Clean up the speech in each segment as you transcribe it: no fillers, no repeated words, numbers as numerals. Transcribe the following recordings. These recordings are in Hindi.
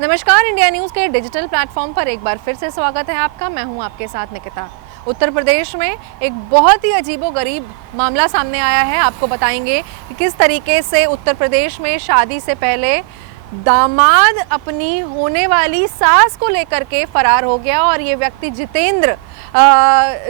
नमस्कार, इंडिया न्यूज़ के डिजिटल प्लेटफॉर्म पर एक बार फिर से स्वागत है आपका। मैं हूं आपके साथ निकिता। उत्तर प्रदेश में एक बहुत ही अजीबोगरीब मामला सामने आया है। आपको बताएंगे कि किस तरीके से उत्तर प्रदेश में शादी से पहले दामाद अपनी होने वाली सास को लेकर के फरार हो गया और ये व्यक्ति जितेंद्र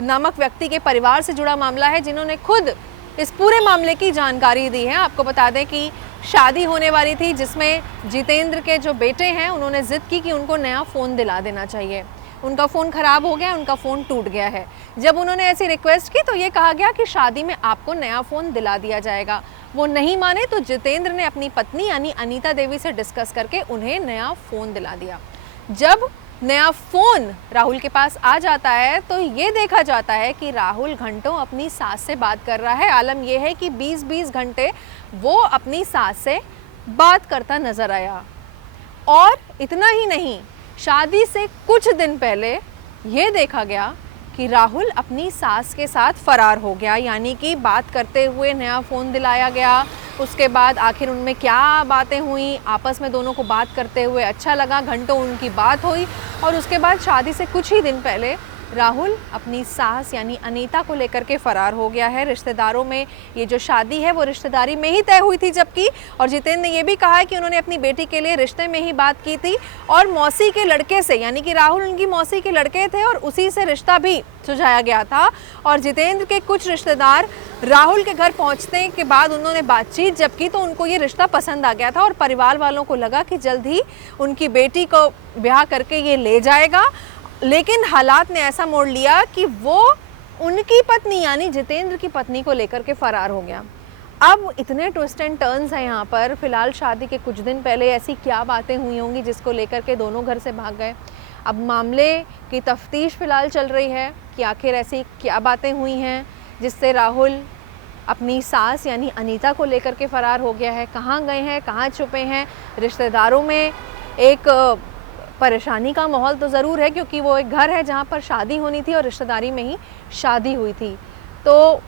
नामक व्यक्ति के परिवार से जुड़ा मामला है, जिन्होंने खुद इस पूरे मामले की जानकारी दी है। आपको बता दें कि शादी होने वाली थी, जिसमें जितेंद्र के जो बेटे हैं उन्होंने ज़िद की कि उनको नया फ़ोन दिला देना चाहिए। उनका फ़ोन ख़राब हो गया, उनका फ़ोन टूट गया है। जब उन्होंने ऐसी रिक्वेस्ट की तो ये कहा गया कि शादी में आपको नया फ़ोन दिला दिया जाएगा। वो नहीं माने तो जितेंद्र ने अपनी पत्नी यानी अनीता देवी से डिस्कस करके उन्हें नया फ़ोन दिला दिया। जब नया फ़ोन राहुल के पास आ जाता है तो ये देखा जाता है कि राहुल घंटों अपनी सास से बात कर रहा है। आलम यह है कि 20-20 घंटे वो अपनी सास से बात करता नजर आया। और इतना ही नहीं, शादी से कुछ दिन पहले ये देखा गया कि राहुल अपनी सास के साथ फरार हो गया, यानी कि बात करते हुए नया फ़ोन दिलाया गया। उसके बाद आखिर उनमें क्या बातें हुई, आपस में दोनों को बात करते हुए अच्छा लगा, घंटों उनकी बात हुई। और उसके बाद शादी से कुछ ही दिन पहले राहुल अपनी सास यानी अनीता को लेकर के फरार हो गया है। रिश्तेदारों में ये जो शादी है वो रिश्तेदारी में ही तय हुई थी जबकि, और जितेंद्र ने ये भी कहा है कि उन्होंने अपनी बेटी के लिए रिश्ते में ही बात की थी और मौसी के लड़के से, यानी कि राहुल उनकी मौसी के लड़के थे और उसी से रिश्ता भी सुझाया गया था। और जितेंद्र के कुछ रिश्तेदार राहुल के घर पहुंचने के बाद उन्होंने बातचीत जब की तो उनको ये रिश्ता पसंद आ गया था और परिवार वालों को लगा कि जल्द ही उनकी बेटी को ब्याह करके ये ले जाएगा। लेकिन हालात ने ऐसा मोड़ लिया कि वो उनकी पत्नी यानी जितेंद्र की पत्नी को लेकर के फरार हो गया। अब इतने ट्विस्ट एंड टर्न्स हैं यहाँ पर। फिलहाल शादी के कुछ दिन पहले ऐसी क्या बातें हुई होंगी जिसको लेकर के दोनों घर से भाग गए। अब मामले की तफ्तीश फिलहाल चल रही है कि आखिर ऐसी क्या बातें हुई हैं जिससे राहुल अपनी सास यानी अनीता को लेकर के फरार हो गया है। कहाँ गए हैं, कहाँ छुपे हैं। रिश्तेदारों में एक परेशानी का माहौल तो ज़रूर है, क्योंकि वो एक घर है जहाँ पर शादी होनी थी और रिश्तेदारी में ही शादी हुई थी। तो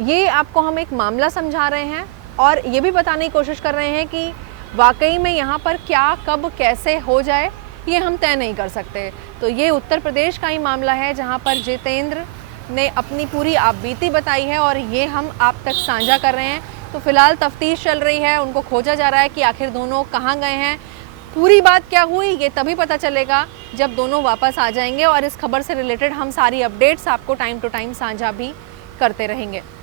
ये आपको हम एक मामला समझा रहे हैं और ये भी बताने की कोशिश कर रहे हैं कि वाकई में यहाँ पर क्या कब कैसे हो जाए ये हम तय नहीं कर सकते। तो ये उत्तर प्रदेश का ही मामला है जहाँ पर जितेंद्र ने अपनी पूरी आपबीती बताई है और ये हम आप तक साझा कर रहे हैं। तो फिलहाल तफ्तीश चल रही है, उनको खोजा जा रहा है कि आखिर दोनों कहाँ गए हैं। पूरी बात क्या हुई ये तभी पता चलेगा जब दोनों वापस आ जाएंगे और इस खबर से रिलेटेड हम सारी अपडेट्स आपको टाइम टू टाइम साझा भी करते रहेंगे।